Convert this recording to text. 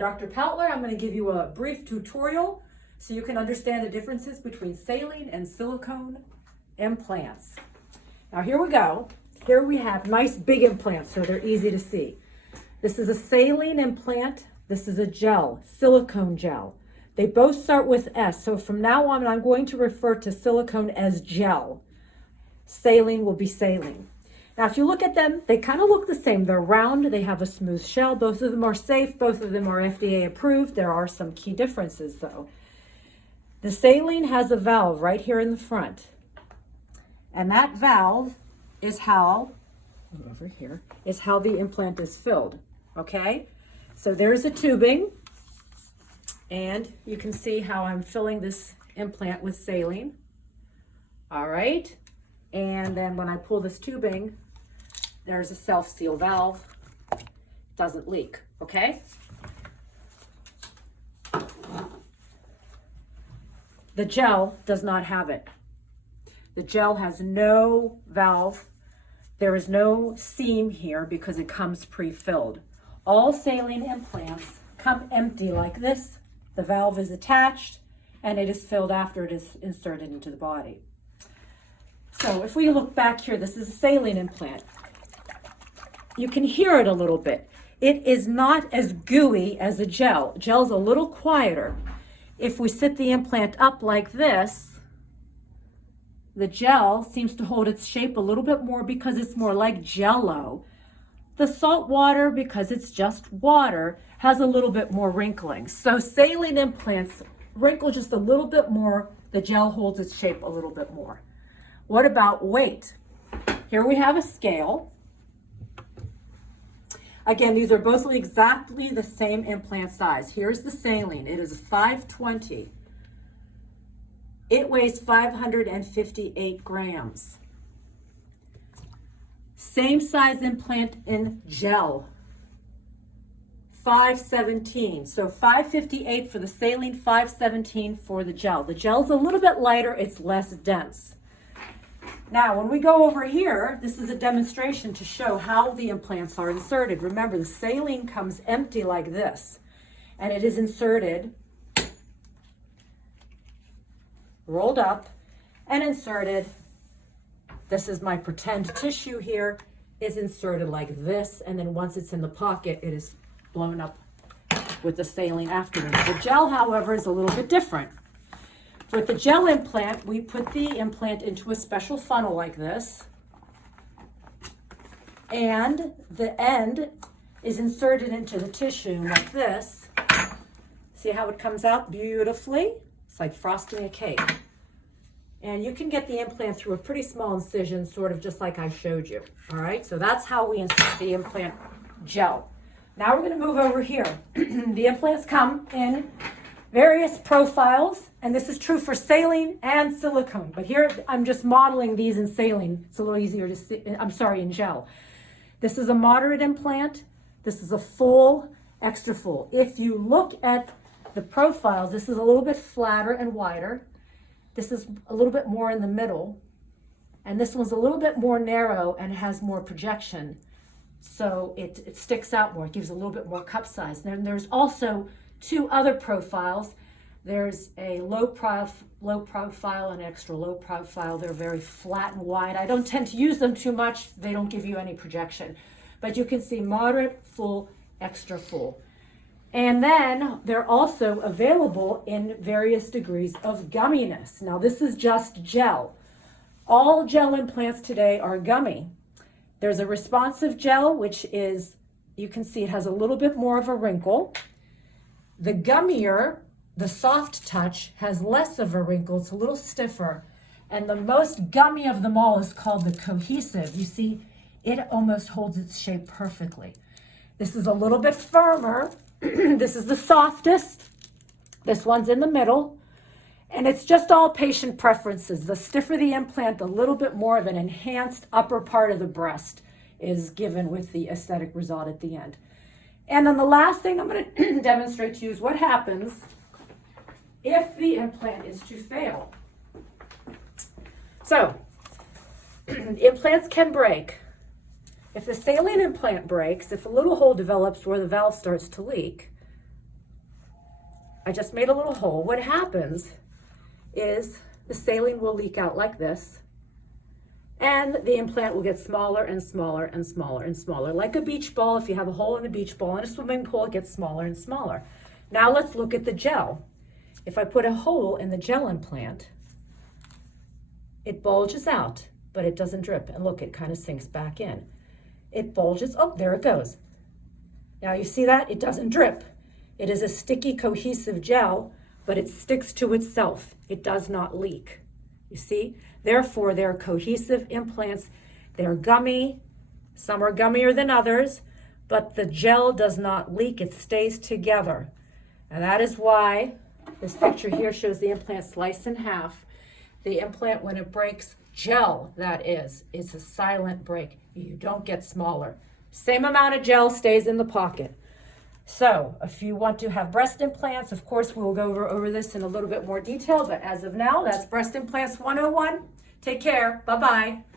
Dr. Pautler. I'm going to give you a brief tutorial so you can understand the differences between saline and silicone implants. Now here we go. Here we have nice big implants, so they're easy to see. This is a saline implant. This is a gel, silicone gel. They both start with S, so from now on I'm going to refer to silicone as gel. Saline will be saline. Now if you look at them, they kind of look the same. They're round, they have a smooth shell. Both of them are safe, both of them are FDA approved. There are some key differences though. The saline has a valve right here in the front. And that valve is how, over here, is how the implant is filled, okay? So there's a tubing, and you can see how I'm filling this implant with saline. All right, and then when I pull this tubing, there's a self-seal valve. It doesn't leak, okay? The gel does not have it. The gel has no valve. There is no seam here because it comes pre-filled. All saline implants come empty like this. The valve is attached and it is filled after it is inserted into the body. So if we look back here, this is a saline implant. You can hear it a little bit. It is not as gooey as a gel. Gel's a little quieter. If we sit the implant up like this, the gel seems to hold its shape a little bit more because it's more like Jell-O. The salt water, because it's just water, has a little bit more wrinkling. So saline implants wrinkle just a little bit more. The gel holds its shape a little bit more. What about weight? Here we have a scale. Again, these are both exactly the same implant size. Here's the saline. It is 520. It weighs 558 grams. Same size implant in gel, 517. So 558 for the saline, 517 for the gel. The gel's a little bit lighter, it's less dense. Now, when we go over here, this is a demonstration to show how the implants are inserted. Remember, the saline comes empty like this, and it is inserted, rolled up, and inserted. This is my pretend tissue here, is inserted like this, and then once it's in the pocket, it is blown up with the saline afterwards. The gel, however, is a little bit different. With the gel implant, we put the implant into a special funnel like this, and the end is inserted into the tissue like this. See how it comes out beautifully? It's like frosting a cake. And you can get the implant through a pretty small incision, sort of just like I showed you. All right, so that's how we insert the implant gel. Now we're going to move over here. The implants come in various profiles, and this is true for saline and silicone. But here I'm just modeling these in saline. It's a little easier to see. I'm sorry, in gel. This is a moderate implant. This is a full, extra full. If you look at the profiles, this is a little bit flatter and wider. This is a little bit more in the middle, and this one's a little bit more narrow and has more projection, so it sticks out more. It gives a little bit more cup size. Then there's also two other profiles. There's a low profile and extra low profile. They're very flat and wide. I don't tend to use them too much. They don't give you any projection, but you can see moderate, full, extra full. And then they're also available in various degrees of gumminess. Now this is just gel. All gel implants today are gummy. There's a responsive gel, which is, you can see it has a little bit more of a wrinkle. The gummier, the soft touch, has less of a wrinkle. It's a little stiffer. And the most gummy of them all is called the cohesive. You see, it almost holds its shape perfectly. This is a little bit firmer. This is the softest. This one's in the middle. And it's just all patient preferences. The stiffer the implant, a little bit more of an enhanced upper part of the breast is given with the aesthetic result at the end. And then the last thing I'm going to demonstrate to you is what happens if the implant is to fail. So, implants can break. If the saline implant breaks, if a little hole develops where the valve starts to leak, I just made a little hole. What happens is the saline will leak out like this, and the implant will get smaller and smaller and smaller and smaller. Like a beach ball, if you have a hole in a beach ball in a swimming pool, it gets smaller and smaller. Now let's look at the gel. If I put a hole in the gel implant, it bulges out, but it doesn't drip. And look, it kind of sinks back in. It bulges, oh, there it goes. Now you see that? It doesn't drip. It is a sticky, cohesive gel, but it sticks to itself. It does not leak. You see? Therefore, they're cohesive implants. They're gummy. Some are gummier than others, but the gel does not leak. It stays together. And that is why this picture here shows the implant sliced in half. The implant, when it breaks, gel, that is, it's a silent break. You don't get smaller. Same amount of gel stays in the pocket. So if you want to have breast implants, of course, we'll go over this in a little bit more detail, but as of now, that's Breast Implants 101. Take care. Bye-bye.